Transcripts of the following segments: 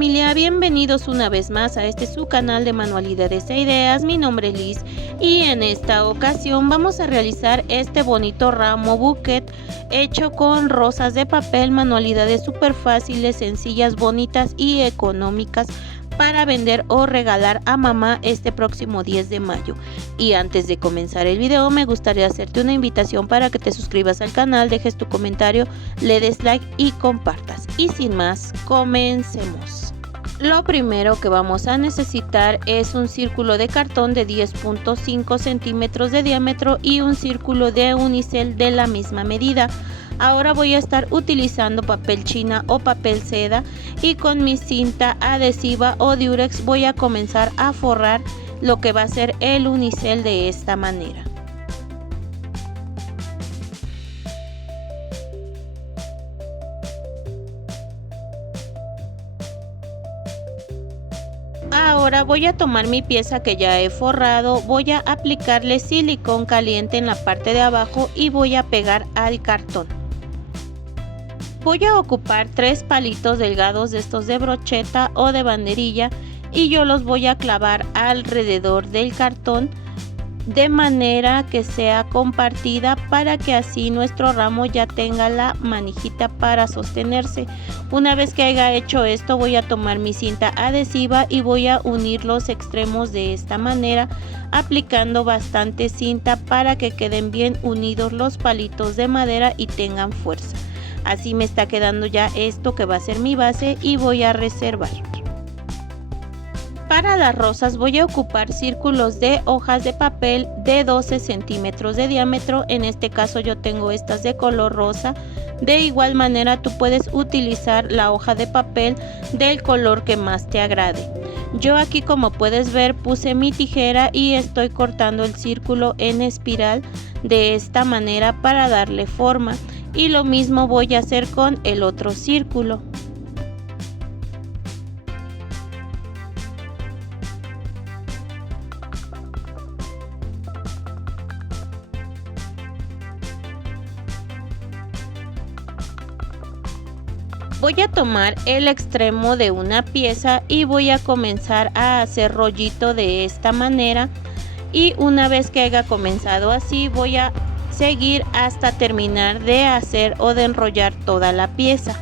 familia, bienvenidos una vez más a su canal de manualidades e ideas. Mi nombre es Liz y en esta ocasión vamos a realizar este bonito ramo bouquet hecho con rosas de papel, manualidades súper fáciles, sencillas, bonitas y económicas para vender o regalar a mamá este próximo 10 de mayo. Y antes de comenzar el video me gustaría hacerte una invitación para que te suscribas al canal, dejes tu comentario, le des like y compartas. Y sin más, comencemos. Lo primero que vamos a necesitar es un círculo de cartón de 10.5 centímetros de diámetro y un círculo de unicel de la misma medida. Ahora voy a estar utilizando papel china o papel seda y con mi cinta adhesiva o Durex voy a comenzar a forrar lo que va a ser el unicel de esta manera. Ahora voy a tomar mi pieza que ya he forrado, voy a aplicarle silicón caliente en la parte de abajo y voy a pegar al cartón. Voy a ocupar 3 palitos delgados de estos de brocheta o de banderilla y yo los voy a clavar alrededor del cartón de manera que sea compartida para que así nuestro ramo ya tenga la manijita para sostenerse. Una vez que haya hecho esto, voy a tomar mi cinta adhesiva y voy a unir los extremos de esta manera, aplicando bastante cinta para que queden bien unidos los palitos de madera y tengan fuerza. Así me está quedando ya esto que va a ser mi base y voy a reservar. Para las rosas voy a ocupar círculos de hojas de papel de 12 centímetros de diámetro. En este caso yo tengo estas de color rosa. De igual manera tú puedes utilizar la hoja de papel del color que más te agrade. Yo aquí, como puedes ver, puse mi tijera y estoy cortando el círculo en espiral de esta manera para darle forma. Y lo mismo voy a hacer con el otro círculo. Voy a tomar el extremo de una pieza y voy a comenzar a hacer rollito de esta manera, y una vez que haya comenzado así voy a seguir hasta terminar de hacer o de enrollar toda la pieza.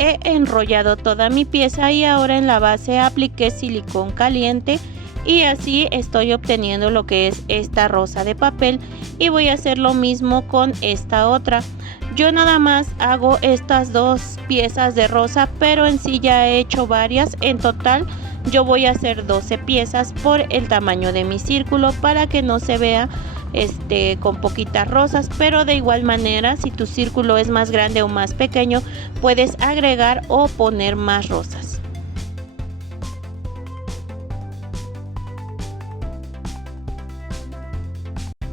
He enrollado toda mi pieza y ahora en la base apliqué silicón caliente y así estoy obteniendo lo que es esta rosa de papel, y voy a hacer lo mismo con esta otra. Yo nada más hago estas dos piezas de rosa, pero en sí ya he hecho varias. En total yo voy a hacer 12 piezas por el tamaño de mi círculo para que no se vea con poquitas rosas, pero de igual manera si tu círculo es más grande o más pequeño puedes agregar o poner más rosas.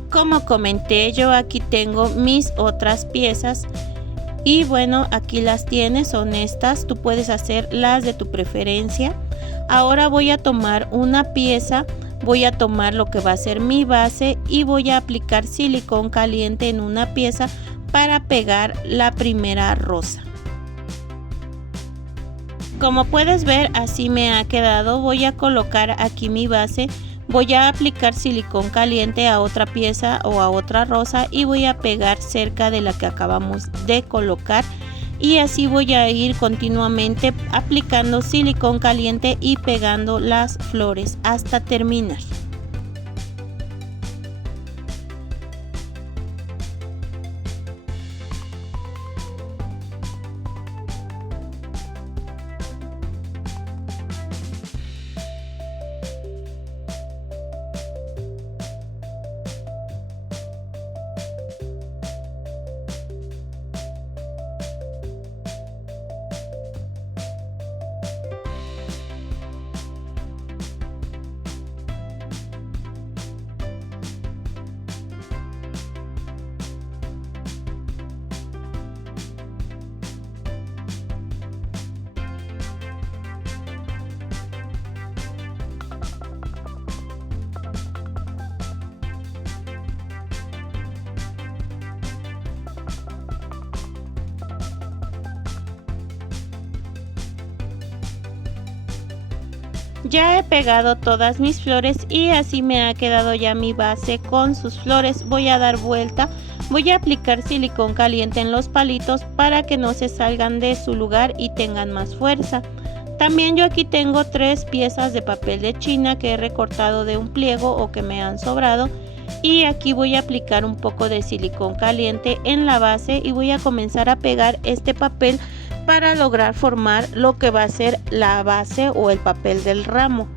Como comenté, yo aquí tengo mis otras piezas y bueno, aquí las tienes, son estas. Tú puedes hacer las de tu preferencia. Ahora voy a tomar una pieza, voy a tomar lo que va a ser mi base y voy a aplicar silicón caliente en una pieza para pegar la primera rosa. Como puedes ver, así me ha quedado. Voy a colocar aquí mi base. Voy a aplicar silicón caliente a otra pieza o a otra rosa y voy a pegar cerca de la que acabamos de colocar, y así voy a ir continuamente aplicando silicón caliente y pegando las flores hasta terminar. Ya he pegado todas mis flores y así me ha quedado ya mi base con sus flores. Voy a dar vuelta, voy a aplicar silicón caliente en los palitos para que no se salgan de su lugar y tengan más fuerza. También yo aquí tengo 3 piezas de papel de China que he recortado de un pliego o que me han sobrado. Y aquí voy a aplicar un poco de silicón caliente en la base y voy a comenzar a pegar este papel para lograr formar lo que va a ser la base o el papel del ramo.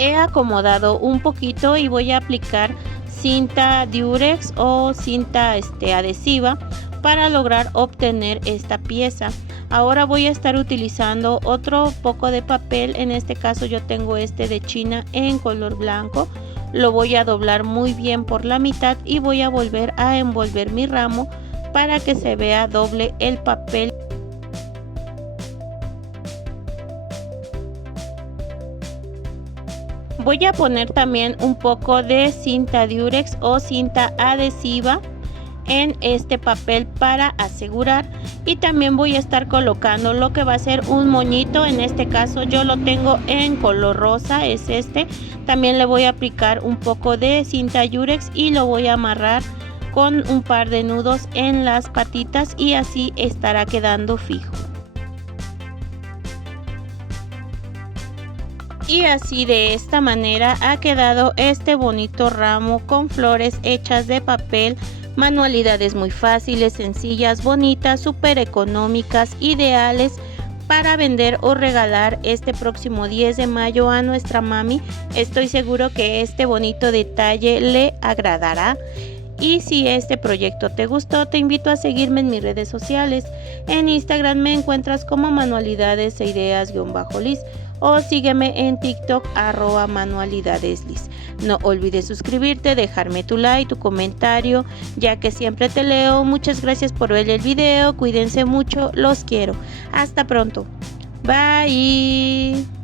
He acomodado un poquito y voy a aplicar cinta Durex o cinta adhesiva para lograr obtener esta pieza. Ahora voy a estar utilizando otro poco de papel, en este caso yo tengo este de China en color blanco. Lo voy a doblar muy bien por la mitad y voy a volver a envolver mi ramo para que se vea doble el papel. Voy a poner también un poco de cinta Durex o cinta adhesiva en este papel para asegurar, y también voy a estar colocando lo que va a ser un moñito. En este caso yo lo tengo en color rosa, es este. También le voy a aplicar un poco de cinta Durex y lo voy a amarrar con un par de nudos en las patitas y así estará quedando fijo. Y así de esta manera ha quedado este bonito ramo con flores hechas de papel, manualidades muy fáciles, sencillas, bonitas, súper económicas, ideales para vender o regalar este próximo 10 de mayo a nuestra mami. Estoy seguro que este bonito detalle le agradará. Y si este proyecto te gustó, te invito a seguirme en mis redes sociales. En Instagram me encuentras como manualidades e ideas-liz o sígueme en TikTok @manualidadesliz. No olvides suscribirte, dejarme tu like, tu comentario, ya que siempre te leo. Muchas gracias por ver el video, cuídense mucho, los quiero. Hasta pronto. Bye.